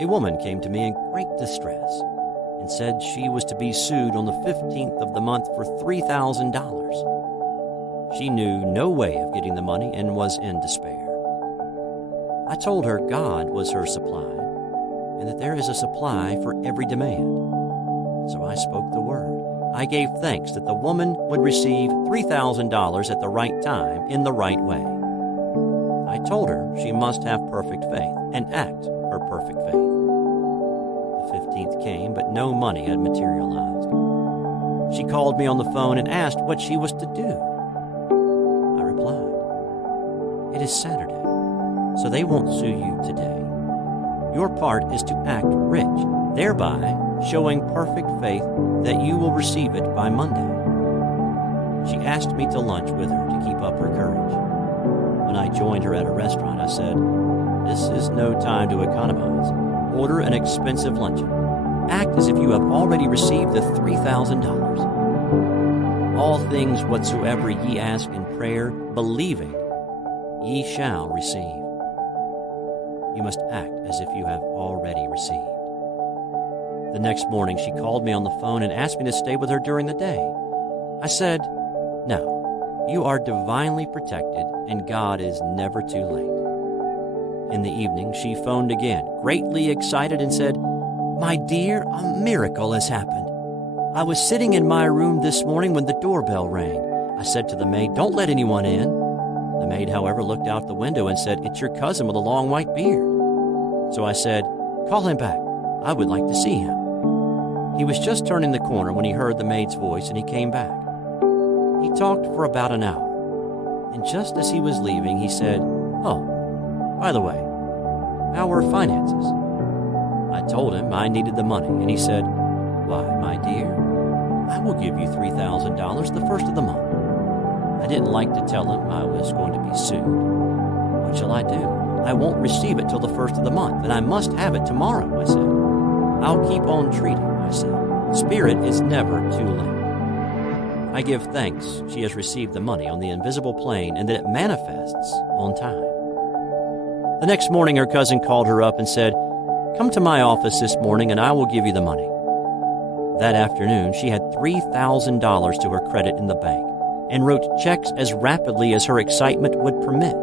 A woman came to me in great distress and said she was to be sued on the 15th of the month for $3,000. She knew no way of getting the money and was in despair. I told her God was her supply and that there is a supply for every demand. So I spoke the word. I gave thanks that the woman would receive $3,000 at the right time in the right way. I told her she must have perfect faith and act her perfect faith. The 15th came, but no money had materialized. She called me on the phone and asked what she was to do. I replied, "It is Saturday, so they won't sue you today. Your part is to act rich, thereby showing perfect faith that you will receive it by Monday." She asked me to lunch with her to keep up her courage. When I joined her at a restaurant, I said, "This is no time to economize. Order an expensive luncheon. Act as if you have already received the $3,000. All things whatsoever ye ask in prayer, believing, ye shall receive." You must act as if you have already received. The next morning, she called me on the phone and asked me to stay with her during the day. I said, "No, you are divinely protected, and God is never too late." In the evening, she phoned again, greatly excited, and said, "My dear, a miracle has happened. I was sitting in my room this morning when the doorbell rang. I said to the maid, 'Don't let anyone in.' The maid, however, looked out the window and said, 'It's your cousin with a long white beard.' So I said, 'Call him back. I would like to see him.' He was just turning the corner when he heard the maid's voice, and he came back. He talked for about an hour, and just as he was leaving, he said, 'Oh, by the way, how are finances?' I told him I needed the money, and he said, 'Why, my dear, I will give you $3,000 the first of the month.' I didn't like to tell him I was going to be sued. 'What shall I do? I won't receive it till the first of the month, and I must have it tomorrow,' I said. 'I'll keep on treating,' I said. 'Spirit is never too late.' I give thanks she has received the money on the invisible plane and that it manifests on time. The next morning, her cousin called her up and said, 'Come to my office this morning and I will give you the money.' That afternoon, she had $3,000 to her credit in the bank and wrote checks as rapidly as her excitement would permit.